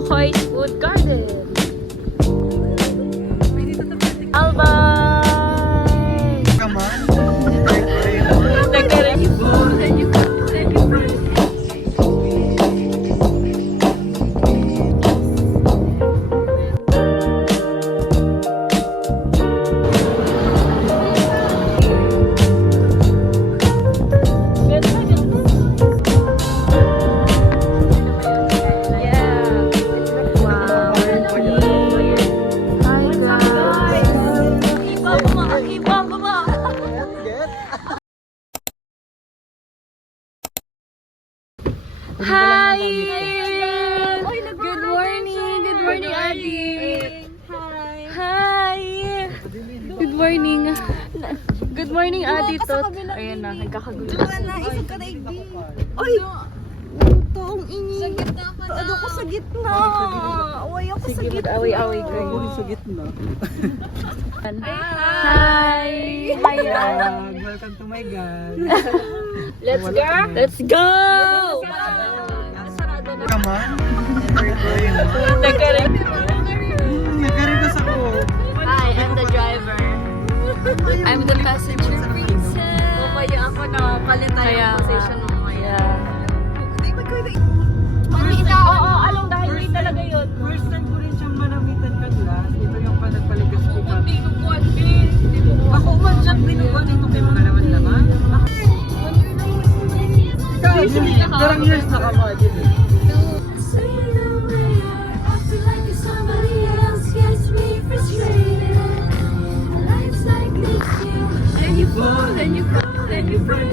Kokoy's Food Garden. Albay! Come on. Hi! Good morning! Good morning, Adi! Hi! Good morning! Good morning, Adi Tot. Ayan na, nagkakagulo. Ay! Toong ini. Sa gitna ka na. Ano ko sa gitna? Away ako sa gitna. Away-away kayo. Ako rin sa gitna. Hi! Hi! Welcome to my God. Let's go! Let's go! Come on. Nagkarigas ako. Hi, I'm the driver. I'm the passenger princess. Mamaya ako na palitan yung position mo mamaya. Oo, alam dahil hindi talaga yun. First time ko rin siyang manamitan kanila. Ito yung panagpaligas ko pa. Ako umadyak din ko dito kay mga laman-laman. Darang years na ka mga din. Then you fall, then you fall, then you break.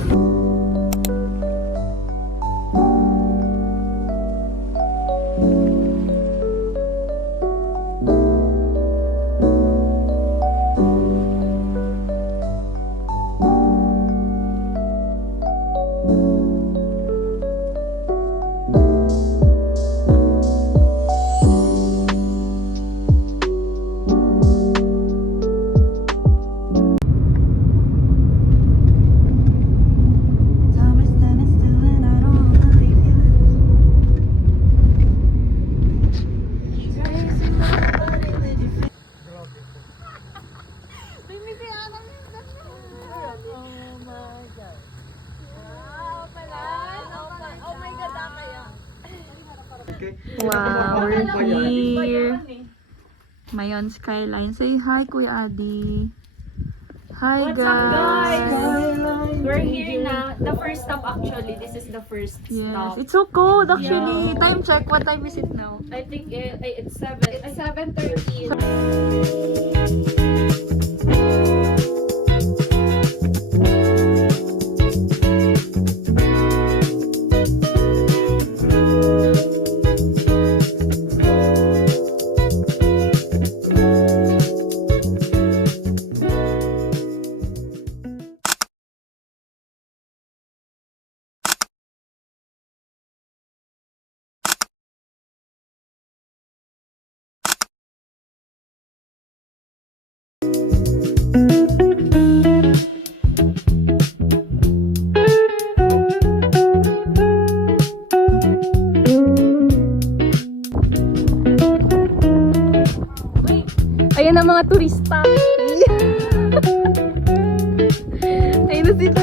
Wow, we're here. Mayon Skyline. Say hi, Kuya Adi. Hi, guys. We're here now. The first stop actually. This is the first Yes, stop. it's so cold actually. Time check. What time is it now? I think it's 7. It's 7:13. Ayan ang mga turista. Ayun na sila.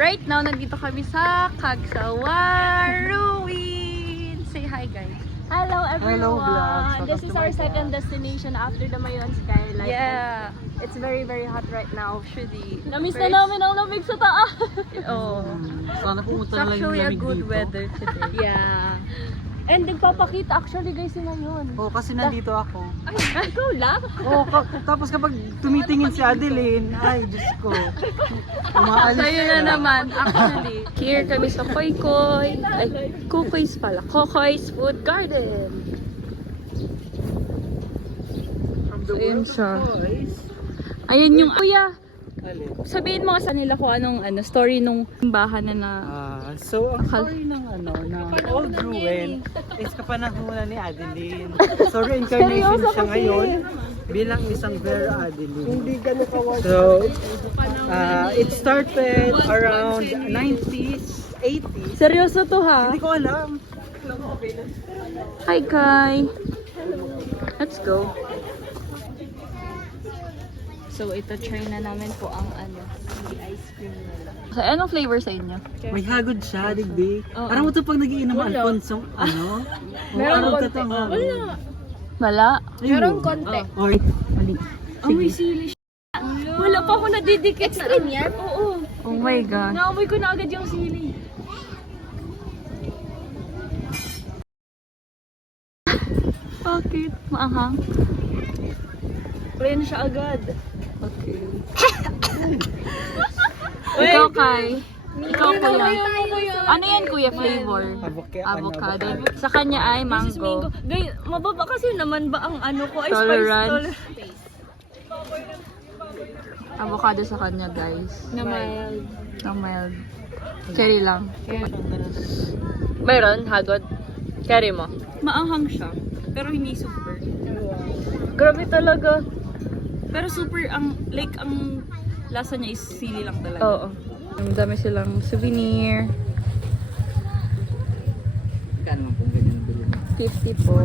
Right now, nandito kami sa Cagsawa Ruins. Say hi, guys. Hello everyone. vlog. This is our second destination after the Mayon Skyline. Yeah. It's very hot right now. Actually, Namiss na namin ang lamig sa taas. Oh, Sana it's pumunta na lang yung actually a lamig good dito. weather today. Yeah. And nagpapakita actually guys si Mayon. Oo, kasi nandito ako. Ay, ikaw lang? Oo, tapos kapag tumitingin si Adeline, ay, Diyos ko. Umaalis So yun na naman, actually. Here kami sa Koy Koy. Ay, Kukoy's pala. Kokoy's Food Garden. From the So, yun world of siya. toys. Ayun yung, kuya, Alin? sabihin mo sa nila kung anong story nung bahan na So, ang story ng Old Ruin is kapanahunan ni Adeline. So, reincarnation siya ngayon bilang isang Vera Adeline. Hindi ganun kawalan. So, it started around 90s, 80s. Seryoso to ha? Hindi ko alam. Hi Kai! Let's go. So ito try na namin po ang ice cream nila. So anong flavor sa inyo? May hagod siya, digdi. Parang mo ito pag nagiinom ang Alphonsong, Meron ka to, ha? Wala. Meron konti. Or, Ang may sili siya. Wala pa ako nadidikit na. Extreme yan? Oo. Oh my God. Naamoy ko na agad yung sili. Bakit? Maanghang? Plain siya agad. Okay. Ikaw Kai. Ikaw kuya. Ano yan kuya flavor? Avocado. Sa kanya ay mango. Gay, mababa kasi naman ba ang ano ko ay Tolerance. spice Avocado sa kanya guys. na mild. Na mild. Cherry lang. Mayroon, hagod. Carry mo. Maanghang siya. Pero hindi super. Grabe talaga. Pero super ang lasa niya is sili lang talaga. Oo. Ang dami silang souvenir. Kano kung ganyan bilhin? 50 po.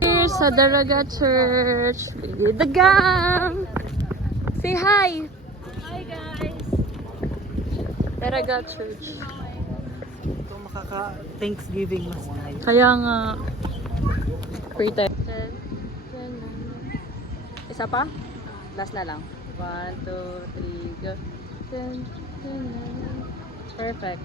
Here sa Daraga Church with the gang. Say hi. Hi guys. Daraga Church. Ito makaka-Thanksgiving mas tayo. Kaya nga free time. Isa pa? Last na lang. 1, 2, 3, go. Perfect.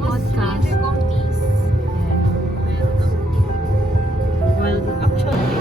Podcast. Well, actually,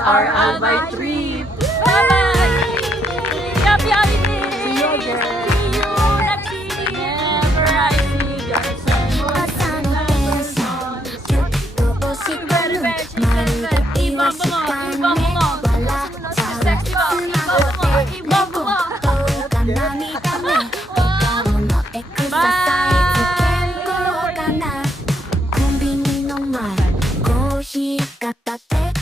our Albay trip. Bye-bye! Happy holidays! See you again! See you next year! Never I see your Ibamba mo! Ibamba mo! Sexy mo! Ibamba mo! Ibamba mo! Bye! コンビニの前コーヒー片手